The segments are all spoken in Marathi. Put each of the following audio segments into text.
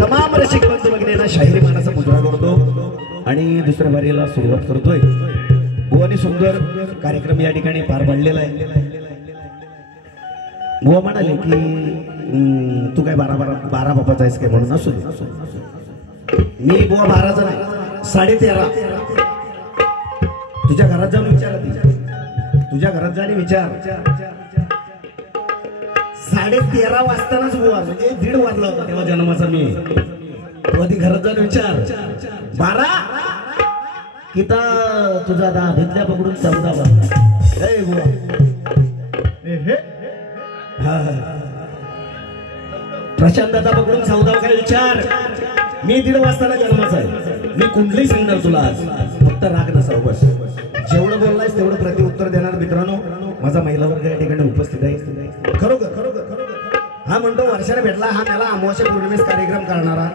तमाम रसिक बंधू भगिनींना शाहिरी मानाचा मुजरा जोडतो आणि दुसऱ्या बारीला सुरुवात करतोय. बुवानी सुंदर कार्यक्रम या ठिकाणी पार पाडलेला आहे. बुवा म्हणाले की तू काय 12 बापाचा आहेस काय म्हणून. असू दे, मी बुवा 12चा नाही 13.5. तुझ्या घरात जाऊन विचार, तुझ्या घरात जाणे विचार. 13.5 वाजतानाच बुवा म्हणजे 1:30 वाजला होता तेव्हा जन्माचा मी. तेव्हा ती घरात जाऊन विचार 12 किता तुझा दा भेटल्या पकडून 14 वाजता. हे बुवा प्रशांत दादा पकडून 14 काय विचार. मी 1:30 वाजताला जन्माचा आहे. मी कुंडली सांगणार तुला आज, फक्त राग नसावं बस. जेवढं बोललायस तेवढं प्रत्युत्तर देणार. मित्रांनो माझा महिला वर्ग या ठिकाणी उपस्थित आहे. खरोखर हा म्हणतो वर्षाने भेटला, हा मला अमावस्या पौर्णिमेस कार्यक्रम करणारा.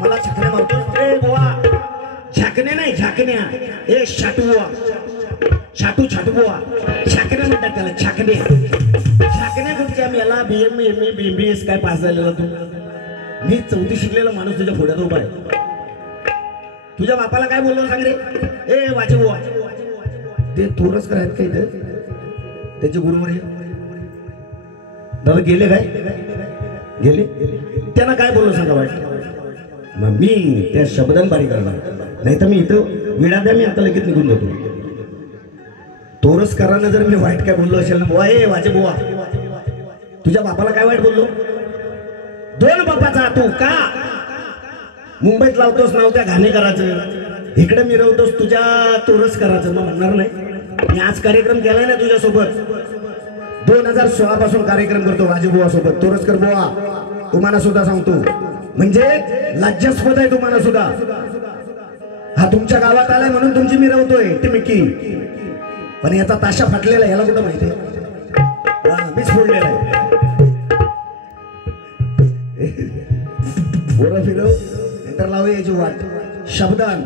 मला छकण्या मारतो. ए बुवा छाकण्या नाही झाकण्या. ए शाटू बुवा, छाटू बुवा. छाकण्या म्हणतात त्याला, छाकण्या कुठच्या. मेला BM MA BBS काय पास झालेला तू. मी 4थी शिकलेला माणूस तुझ्या पुढ्यात उभा आहे. तुझ्या बापाला काय बोललो सांग रे. ए वाचे बुवा ते थोडंच करायचं काय ते त्याचे गुरुवर दादा गेले काय गेले. त्यांना काय बोललो सांगा वाईट. मग मी त्या शब्दान बारी करणार, नाही तर मी इथं विडा द्या मी आता लगेच निघून जातो. तोरसकरांना जर मी वाईट काय बोललो असेल ना बुवा, ए वाचे बुवा तुझ्या बापाला काय वाईट बोललो. 2 बापाचा तू का मुंबईत लावतोस नाव त्या घाणेकराचं, इकडे मिरवतोस तुझ्या तोरसकराचं. मग म्हणणार नाही. मी आज कार्यक्रम केलाय ना तुझ्यासोबत. 2016 पासून कार्यक्रम करतो वाजेबुवा सोबत. तोरसकर बुवा तुम्हाला सुद्धा सांगतो, म्हणजे लज्जास्पद आहे तुम्हाला सुद्धा. हा तुमच्या गावात आलाय म्हणून तुमची मिरवतोय टिमकी, पण याचा ताशा फाटलेला याला कुठं माहिती. मीच फोडलेला आहे. बोरा फिरव नंतर लावू याची वाट शब्दान.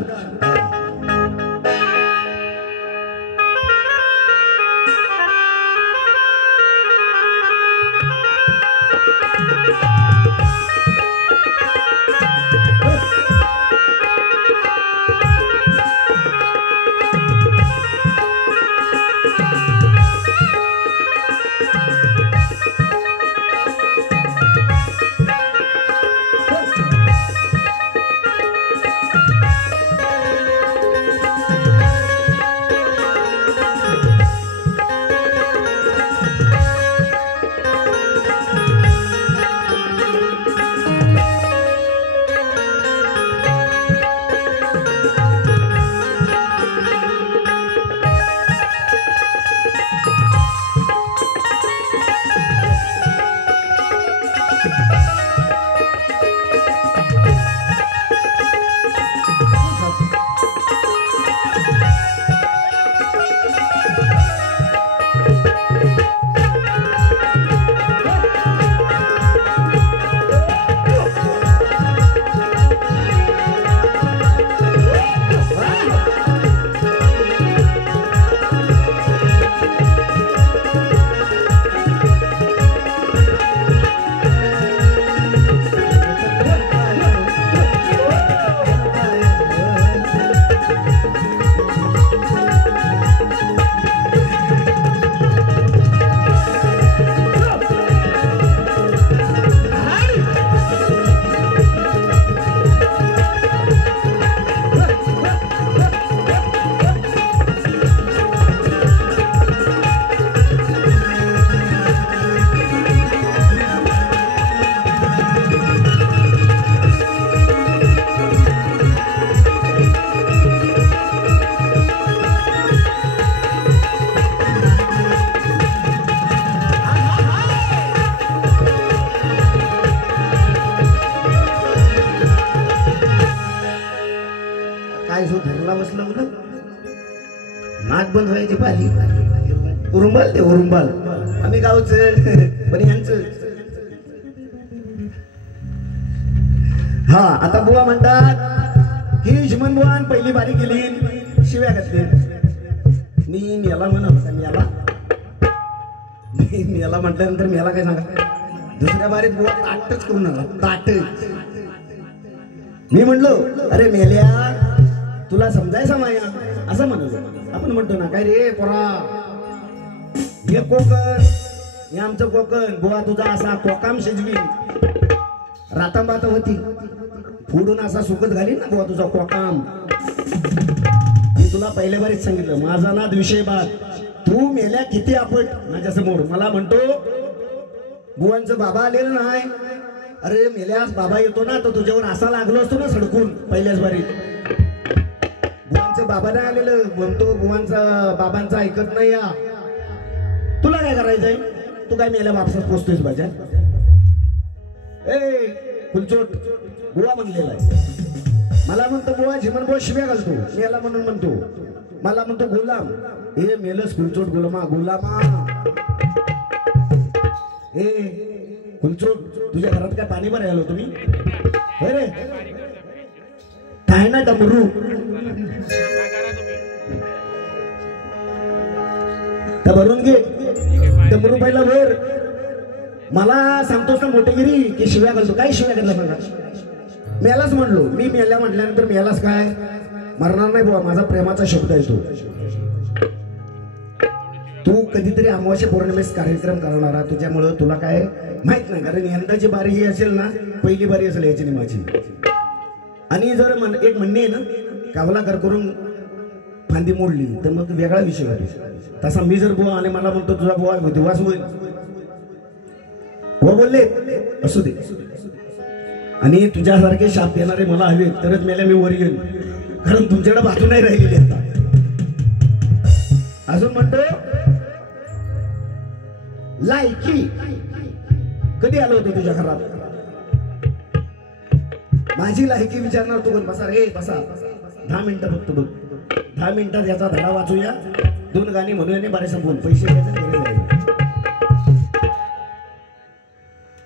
नाक बंद व्हायची पाहिली. उरुंबाल ते उरुंबाल आम्ही गावचं पण यांचं. हा आता बुवा म्हणतात ही जिमन बुवान पहिली बारी केली शिव्या घातली. मी मेला म्हणत मेला म्हटल्यानंतर मेला काय सांगा. दुसऱ्या बारीत बुवा ताटच करून आला. ताट मी म्हणलो अरे मेल्या तुला समजायचा माया असं म्हणतो. आपण म्हणतो ना काय रे पोरा हे कोकण हे आमचं कोकण बुवा तुझा असा कोकाम शिजवी रातांबात होती फोडून असा सुकत घाली ना बुवा तुझा कोकाम. मी तुला पहिल्या बारीच सांगितलं माझा नाद विषय बाद. तू मेल्या किती आपट माझ्या समोर मला म्हणतो बुवांचं बाबा आलेलं नाही. अरे मेल्यास बाबा येतो ना तर तुझ्यावर असा लागलो असतो ना सडकून पहिल्याच बारीत. बुवांचं बाबा नाही आलेलं म्हणतो बुवांचा बाबांचा ऐकत नाही या. तुला काय करायचंय तू काय मेल्या वापसात पोचतोयस माझ्या. ए फुलचोट बुवा म्हणलेला आहे. मला म्हणतो बुवा झिमन बुवा शिव्या घालतो मेला म्हणून म्हणतो. मला म्हणतो गुलाम. ए मेलस फुलचोट गुलामा गुलामा. ए फुलचोट तुझ्या घरात काय पाणी भरायला आलो तुम्ही अरे काय ना डमरू त्या भरून घे डमरू पहिला भर. मला सांगतोस ना मोठेगिरी की शिव्या घालतो. काय शिव्या घातला सांगा. मेलाच म्हणलो मी मेल्या म्हटल्यानंतर मेलाच काय मरणार नाही बुवा माझा प्रेमाचा शब्द आहे तो. तू कधीतरी अमावास्या पौर्णिमेस कार्यक्रम करणारा तुझ्यामुळं तुला काय माहित नाही. कारण यंदाची बारी ही असेल ना पहिली बारी असेल याची माझी. आणि जर एक म्हणणे आहे ना कावलाकार करून फांदी मोडली तर मग वेगळा विषय होतो. तसा मी जर बुवा आणि मला म्हणतो तुझा बुवा दिवास होईल बुवा बोलले असू दे. आणि तुझ्यासारखे शाप देणारे मला हवे तरच मेल्या मी वर येईल. कारण तुमच्याकडे बाजू नाही राहिलेली आता. अजून म्हणतो लायकी कधी आलो होतो तुझ्या घरात. माझी लायकी विचारणार तू पण बसा रे बसा 10 मिनिटं फक्त बघ. 10 मिनिटात याचा धडा वाचूया 2 गाणी म्हणूया बारे संपवून पैसे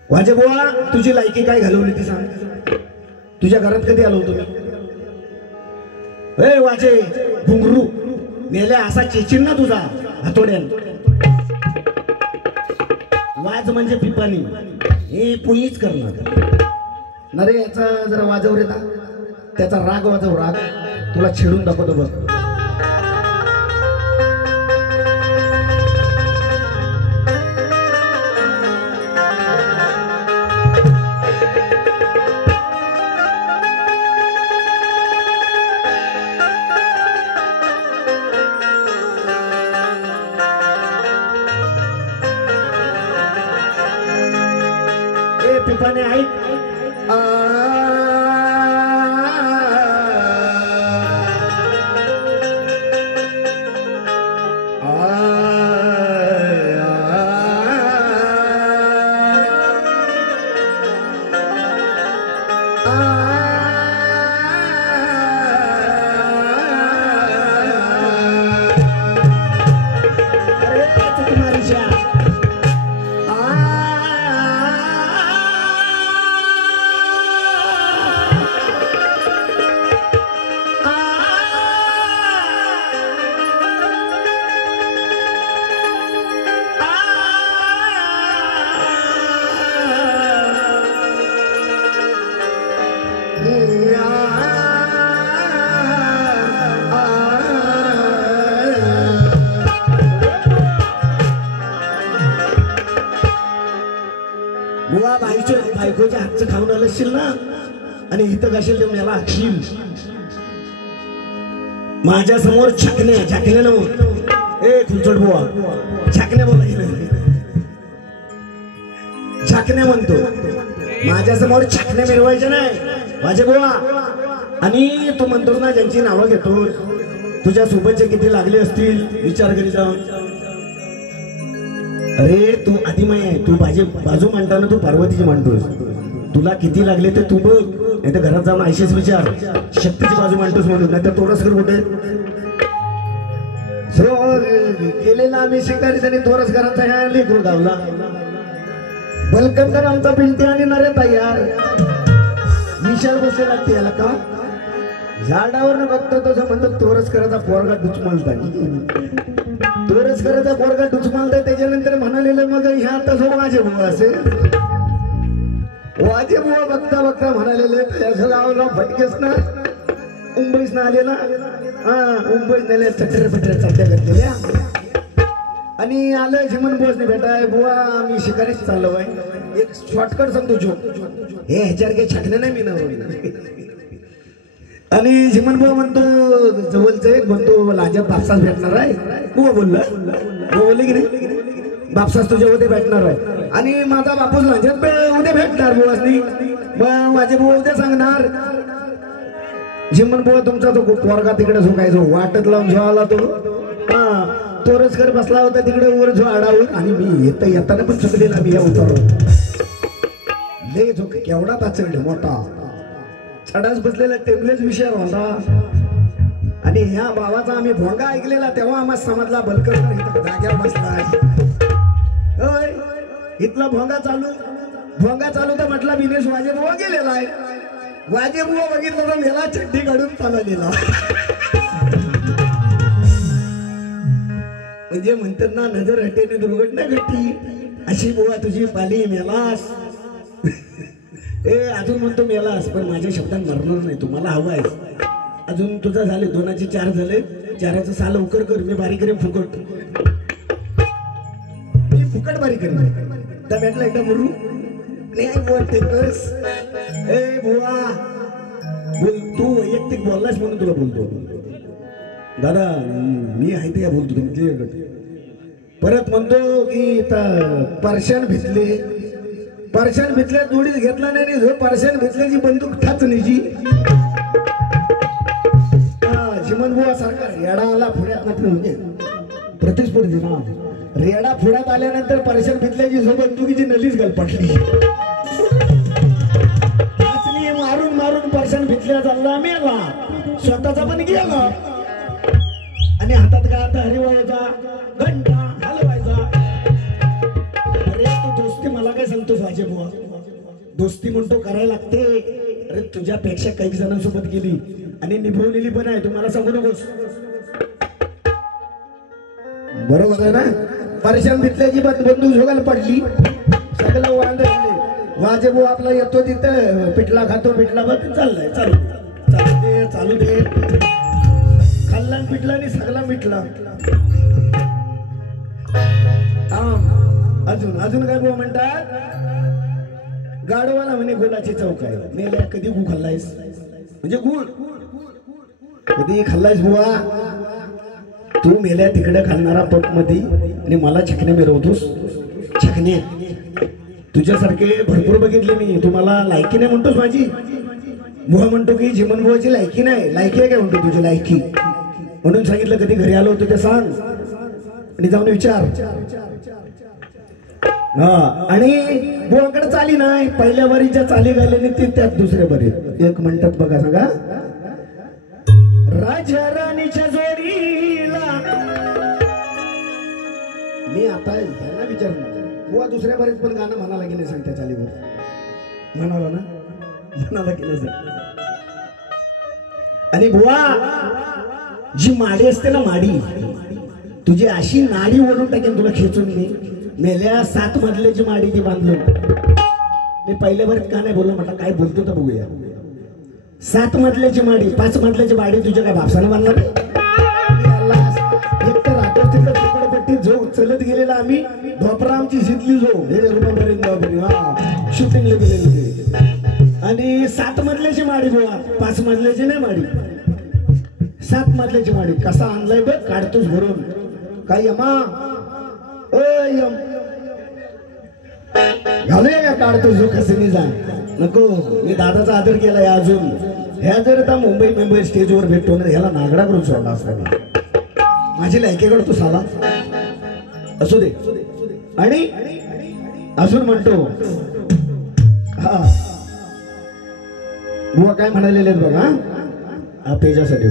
वाजे बुवा तुझी लायकी काय घालवली ती सांग. तुझ्या घरात कधी आलो होतो मी. ए वाजे घुंगरू मेल्या असा चेचिन ना तुझा हातोड्यान. वाज म्हणजे पिपाणी हे पुईच करणार. नरे याचा जरा वाजवर येता त्याचा राग वाजव राग तुला छेडून दाखवतो बघ. पिपाने ऐक बायकोच्या हातचं खाऊन आलं असशील ना आणि इथं कशील देऊन याला अक्षील माझ्या समोर छाकण्या छाकण्या न ए खुलचोट बुवा छाकण्या बोलायला छाकण्या म्हणतो. माझ्या समोर छाकण्या मिरवायच्या नाही माझे बुवा. आणि तू म्हणतो ना ज्यांची नावं घेतो तुझ्या सोबतचे किती लागले असतील विचार करी जाऊन. अरे तू आदिमाय आहे तू बाजू म्हणताना तू पार्वतीची म्हणतोस. तुला किती लागले ते तू बघ नाही तर घरात जाऊन आयशेच विचार शक्तीची बाजू म्हणतोस म्हणून नाही तर तोरसकर कुठे केलेला आम्ही शिकारी त्यांनी तोरसकरांचा ह्या लेकरू गावला. बलकंदर आमचा पिंटी आणि नरे तयार विशाल बसले लागते याला का झाडावर बघतो तसं म्हणतो तोरसकराचा पोरगा डुचमलता. तोरसकराचा पोरगा डुचमलता त्याच्यानंतर म्हणालेलं मग ह्या तसं माझे भाऊ असे वाजे बुवा बघता बघता म्हणालेले आलोय त्याच्या गावाला फटकेस ना मुंबईस ना आलेला मुंबईत नेले चटर पटर चट्ट्या घातलेल्या आणि आलं झिमन बोसने भेटाय बुवा मी शिकारीच चाललो आहे एक शॉर्टकट सांगतो जो हे ह्याच्यावर काही छाटले नाही मी ना आणि झिमन बुवा म्हणतो जवळचं एक म्हणतो लाजा बापसास भेटणार आहे बुवा बोलले की नाही बापसास तुझ्या उद्या भेटणार आहे आणि माझा बापूस लांजात उद्या भेटणार बुवासनी मग माझे बुवा उद्या सांगणार झिमन बुवा तुमचा तो पोरगा तिकडे झोकायचो वाटत लावून झोळाला तो तोरसकर बसला होता तिकडे वर जो आडावर आणि मी येताना पण चुकलेला मी या उतारवर लय झोक केवढा ताचडले मोठा चढाच बसलेला टेबलेच विषय होता आणि ह्या भावाचा आम्ही भोंगा ऐकलेला तेव्हा आम्हाला समजला बलकर इथं जाग्यावर बसलाय होय इथला भोंगा चालू तर म्हटला विनेश वाजेबुवा गेलेला आहे वाजेबुवा बघितलं तर मेला चड्डी काढून चालवलेला म्हणजे म्हणतात ना नजर हटेने दुर्घटना घडती अशी बुवा तुझी पाली मेलास अजून म्हणतो मेलास पण माझ्या शब्दात मरणार नाही तुम्हाला हवं आहे अजून तुझं झाले 2चे 4 झाले 4चं साल उकर कर मी बारीक करेन फुकट मी फुकट बारीक करेन त्या भेटला एकदा मरू नाही बुवा टेकस बुवा बोल तू वैयक्तिक बोललास म्हणून तुला बोलतो दादा मी आहे ते बोलतो तुम्ही परत म्हणतो की परशान भितले जोडीच घेतला नाही जो परशान भितल्याची बंदूक ठाचणीची झिमन बुवा सारखा रेडाला फुड्यात म्हणजे प्रतिस्पर्धी ना रेडा फुड्यात आल्यानंतर परशान भितल्याची जो बंदुकीची नलीच गलपटली मारून परशान भितल्या चालला मेला स्वतःचा पण गेला आणि हातात काय आता हरिवाचा घंटा हलवायचा अरे तू दोस्ती मला काय सांगतोस वाजेबुवा दोस्ती म्हणतो करायला लागते अरे तुझ्यापेक्षा काही जणांसोबत गेली आणि निभवलेली पण आहे तुम्हाला सांगू नकोस बरोबर आहे ना परशान भितल्याची बंदूक झोगायला पडली सगळं वांद वाजेबुवा आपला येतो तिथं पिठला खातो पिठला बघ चाललंय चालू दे खाल्ला पिटला आणि सगळा मिटला अजून काय बुवा म्हणतात गाडवाला म्हणे गुलाची चौक आहे मेल्या कधी गु खाल्लायस म्हणजे गुळ कधी खाल्लायस बुवा तू मेल्या तिकडे खालणारा पप मध्ये आणि मला छकणे मिरवतोस छकणे तुझ्यासारखे भरपूर बघितले मी तुम्हाला लायकी नाही म्हणतोस माझी बुवा म्हणतो की झिमन बुवाची लायकी नाही लायकी आहे काय म्हणतो तुझी लायकी म्हणून सांगितलं कधी घरी आलो होतो ते सांग आणि जाऊन विचार आणि बुवाकडे चाली नाही पहिल्या वारीच्या चाली घालले ते त्यात दुसऱ्या बरी एक म्हणतात बघा सांगा राजा राणीच्या जोडीला मी आता यांना विचारणार बुवा दुसऱ्या बरेच पण गाणं म्हणाला की नाही सांग त्या चालीवर म्हणाला ना म्हणाला की नाही सांग आणि बुवा जी माडी असते ना माडी तुझी अशी नाडी ओढून टाकेन तुला खेचून मी मेल्या 7 मजल्याची माडी ती बांधलो मी पहिल्या भरत का नाही बोललो म्हटलं काय बोलतो तर बघूया 7 मजल्याची माडी 5 मजल्याची माडी तुझ्या काय बापसानं बांधला नाही एक तर रात्र तिकडे चिकडपट्टी जो चलत गेलेला आम्ही धोपरा आमची शितली जो शूटिंगला गेलेली आणि 7 मजल्याची माडी बुवा 5 मजल्याची नाही माडी 7 मजल्याची माडी कसा आणलाय बघ काढतोस भरून काय यमा यम घालूया का काढतो जो कसे जा नको मी दादाचा आदर केलाय अजून ह्या जर आता मुंबई स्टेजवर भेटतो ना ह्याला नागडा करून सोडला असता माझी लायकी करतो साला असू दे आणि अजून म्हणतो हा बुवा काय म्हणालेले बघा हा पेजासाठी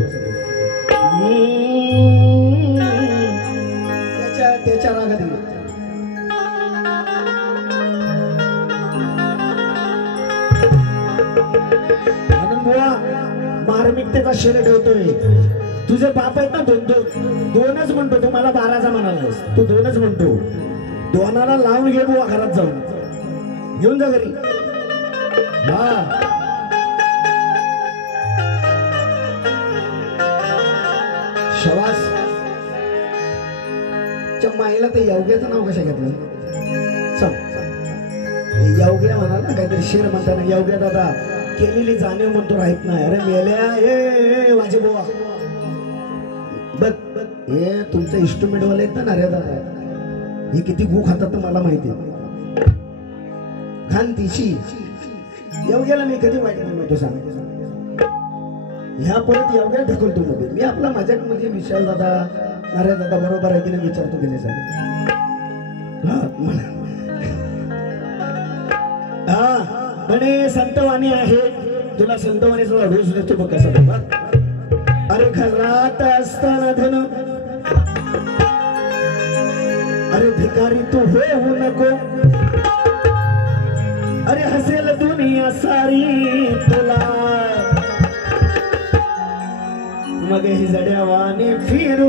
त्याच्या रागात म्हणून बुवा मार्मिकतेचा शेर ठेवतोय तुझे बाप आहेत ना दोनच म्हणतो तू मला 12चा म्हणालास तू 2च म्हणतो 2ला लावून घे बुवा घरात जाऊन घेऊन जा घरी हा शवास च्या माईला ते योग्याचं नाव कसं घेतलं सांग योग्या म्हणाला काहीतरी शेर म्हणताना योग्या दादा केलेली जाणीव म्हणतो राहत नाही अरे मेल्या ए वाजे बोवा बघ हे तुमचं इन्स्ट्रुमेंट वाले आहेत ना रे दादा हे किती गू खातात तर मला माहिती खान तिशी योग्याला मी कधी वाईट म्हणतो सांग ह्या परत योग्या ढकलतो मध्ये मी आपला माझ्याक मध्ये विशाल दादा अरे दादा बरोबर आहे की नाही विचारतो की नाही सांग हा म्हणे संतवाणी आहे तुला संतवाणीचा रोज देतो बघ कसा बाबा अरे घरात असताना धन अरे भिकारी तू होऊ नको अरे हसेल दुनिया सारी तुला मग ही जड्यावाने फिरू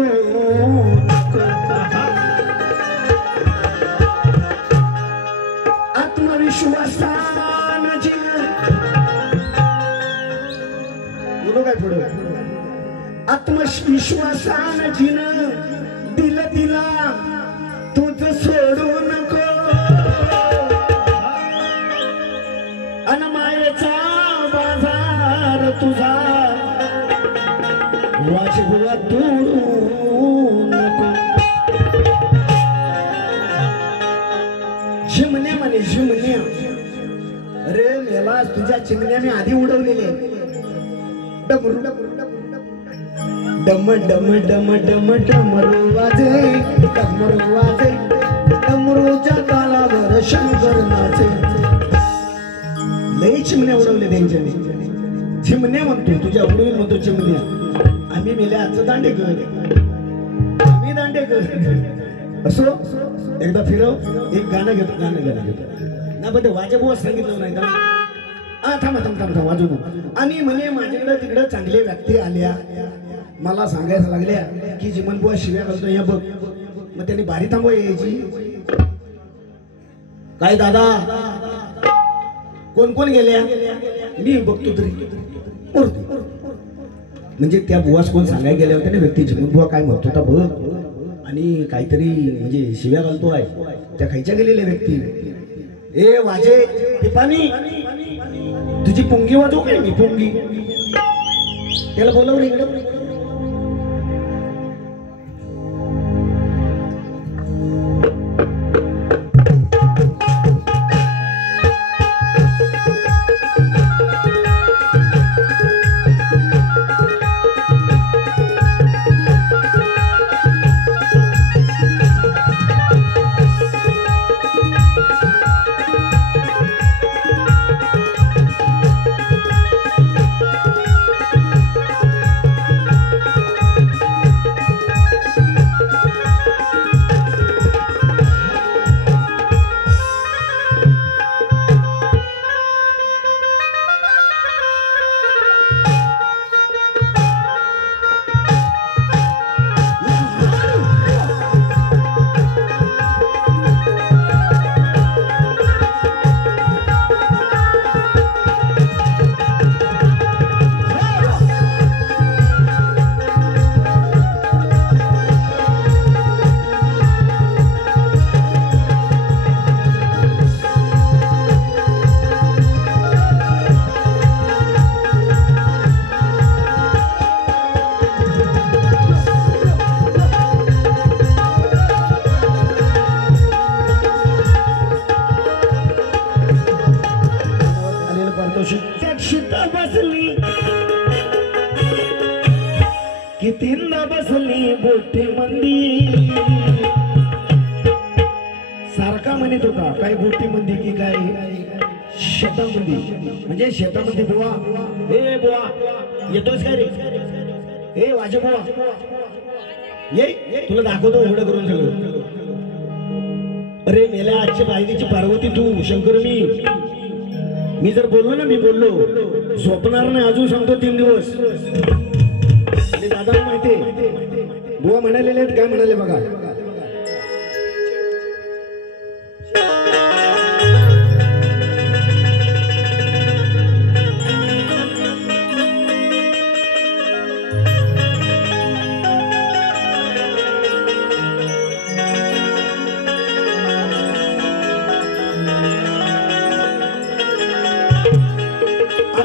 आत्मविश्वासान जीवन बोलो काय पुढे आत्मविश्वासान जीन दिल दिला तुझ सोडू नको अनमायेचा बाजार तुझा वाजवा तोडू नको चिमण्या म्हणे चिमण्या अरे मेला तुझ्या चिमण्या मी आधी उडवलेले डमरू डम डम डम डम डमरू वाजे डमरूच्या तालावर शंकर नाचे लई चिमण्या उडवले त्यांच्याने चिमण्या म्हणतो तुझ्या उडवील म्हणतो चिमण्या आम्ही मेल्या आजचं दांडे कर आम्ही दांडे कर असो एकदा फिरव एक गाणं घेतो ना पण ते वाजेबुवा सांगितलं नाही का थांबा वाजू आणि म्हणे माझ्याकडे तिकडे चांगले व्यक्ती आल्या मला सांगायला लागल्या की जिमनबुवा शिव्या घालतो या बघ मग त्यांनी बारी थांबवा यायची काय दादा कोण कोण गेल्या मी बघतो तरी म्हणजे त्या बुवास कोण सांगायला गेल्या होत्या ना व्यक्ती जिमनबुवा काय म्हणतो होता बघ आणि काहीतरी म्हणजे शिव्या घालतो आहे त्या खायच्या गेलेल्या व्यक्ती ए वाजे टिपाणी तुझी पुंगी वाजवू काय मी पुंगी त्याला बोलव रे इकडे बसली कितींदा बसली बोटे मंदी सारखा म्हणत होता काय बोटी मंदी की काय शेतामध्ये म्हणजे शेतामध्ये बुवा ए बुवा येतोस काय रे ए वाजे बुवा ये तुला दाखवतो एवढं करून सगळं अरे मेल्या आजच्या बायडीची पार्वती तू शंकर मी जर बोललो ना मी बोललो झोपणार नाही अजून सांगतो 3 दिवस आणि दादा माहिती बुवा म्हणालेले काय म्हणाले बघा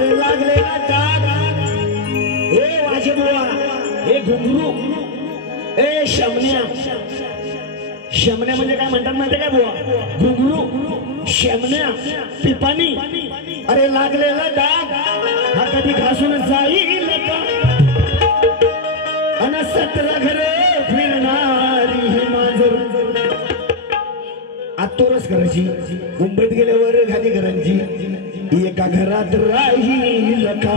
अरे लागले ना डाग ए वाजे बुवा ए घुंगरू ए शमण्या शमण्या म्हणजे काय म्हणतात माहिती काय बुवा घुंगरू शमण्या पिपाणी अरे लागलेला डाग हा कधी घासून जाईल का अन 17 घरे फिरणारी हे मांजर आतोरच करायची मुंबईत गेल्यावर घाली घरांची एका घरात राहील का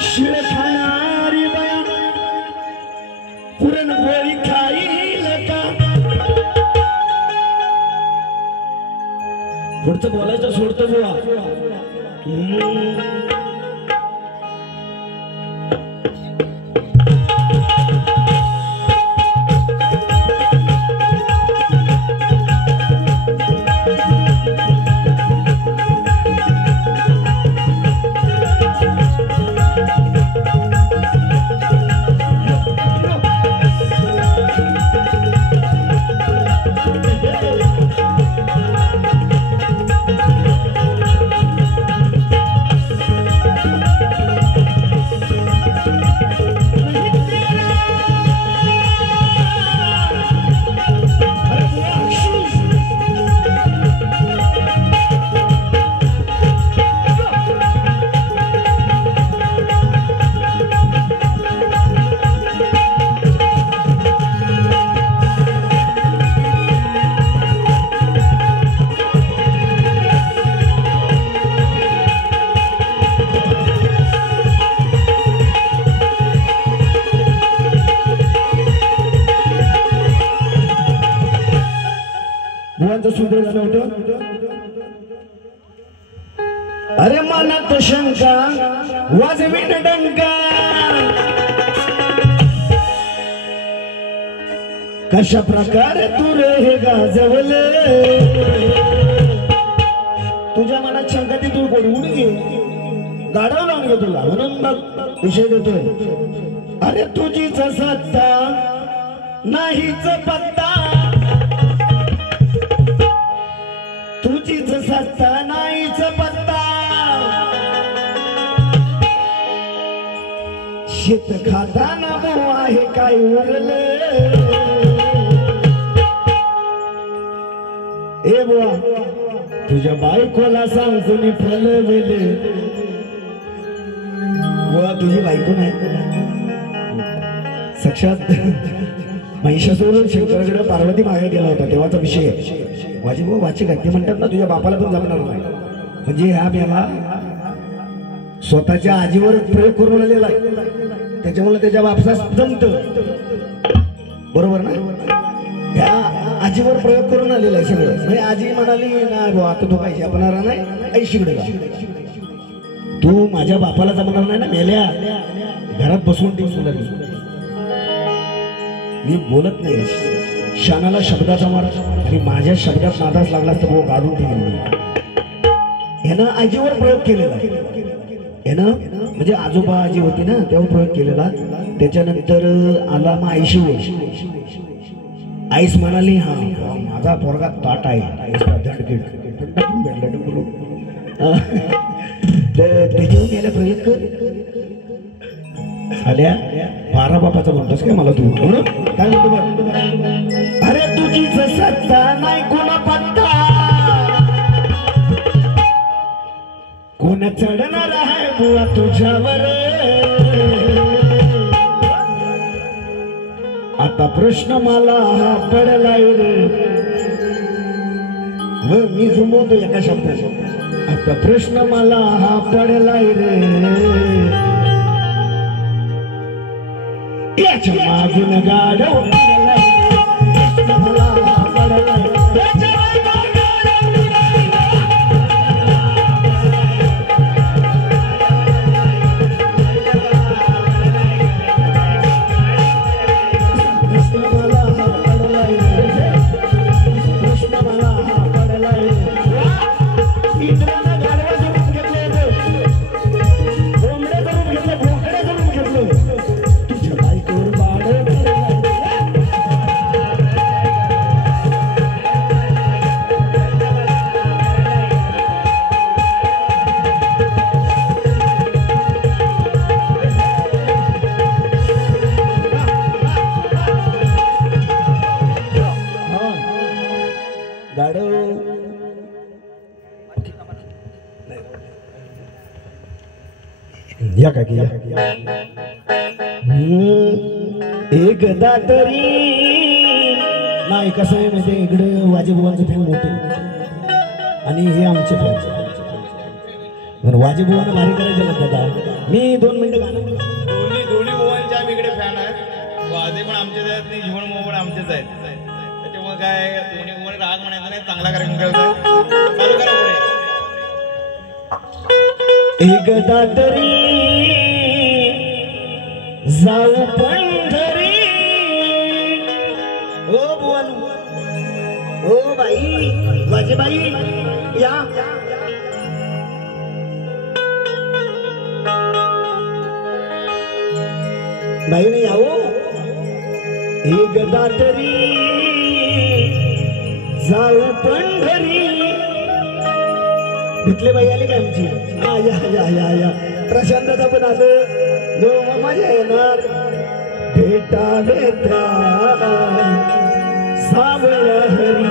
शिळ खाणारी बाया पुरणपोळी खाईल का पुढचं बोलायचं सोडतो बुवा सुंदर गाणं होतं अरे मनात शंका वाजवीन डंका कशा प्रकारे तू रे हे गाजवले तुझ्या मनात शंका ती तू गोडवून घे गाडव लावून घे तुला म्हणून मग विषय देतोय अरे तुझीच सत्ता नाहीच पत्ता तुझीच सत्ता नाहीच पत्ता शेत खाताना मो आहे काय उरले ए बुवा तुझ्या बायकोला सांग कोणी फलवेले बुवा तुझी बायको नाही साक्षात महिषासुर शंकराकडे पार्वती मागे गेला होता तेव्हाचा विषय माझी भाऊ वाची घातली म्हणतात ना तुझ्या बापाला पण जमणार नाही म्हणजे ह्या मेला स्वतःच्या आजीवर प्रयोग करून आलेला आहे त्याच्यामुळे त्याच्या बापसा जमत बरोबर ना ह्या आजीवर प्रयोग करून आलेला आहे सगळं म्हणजे आजी म्हणाली नाही भाऊ आता तो काही आपणार नाही ऐशीकडे का तू माझ्या बापाला जमणार नाही ना मेल्या घरात बसून टिकून लागली मी बोलत नाही शानाला शब्दाचा मार आणि माझ्या शब्दात नादाच लागला तर भाऊ काढून ठेवून यानं आजीवर प्रयोग केलेला यानं म्हणजे आजोबा आजी होती ना तेव्हा प्रयोग केलेला त्याच्यानंतर आला मग आईशीवर आईस म्हणाली हा माझा पोरगा ताट आहे त्याच्यावर गेला प्रयोग कर आल्या 12 बापाचा म्हणतोस काय मला तू म्हणून काय म्हणतो अरे तुझीच सत्ता नाही कोणा पत्ता कोण चढणार आहे बुवा तुझ्यावर आता प्रश्न मला हा पडलाय रे मी जुमवतो एका शब्दात आता प्रश्न मला हा पडलाय रे याच्या मागून गाडव मला हा पडलाय गाडव या का की एकदा तरी नाही कसं आहे म्हणजे इकडे वाजेबुवांचे फॅन मोठे आणि हे आमचे फॅन वाजेबुवाने भारी करायचे दादा मी 2 मिनिटं गाणं दोन्ही बुवांचे आम्ही इकडे फॅन आहेत वादे पण आमचेच आहेत आणि जीवन मोह पण आमचेच आहेत त्याच्यामुळे काय दोन्ही बुवाने राग म्हणायचा नाही चांगला कार्यक्रम करतो चालू करा पुढे एकदा तरी जाऊ पंढरी ओ बुवानू ओ बाई माझी बाई या बाई नाही यावो एकदा तरी जाऊ पंढरी तिथले बाई आली का आमची या प्रशांतचा पण आलं जो मजा येणार भेटावे त्या सावळ्या हरी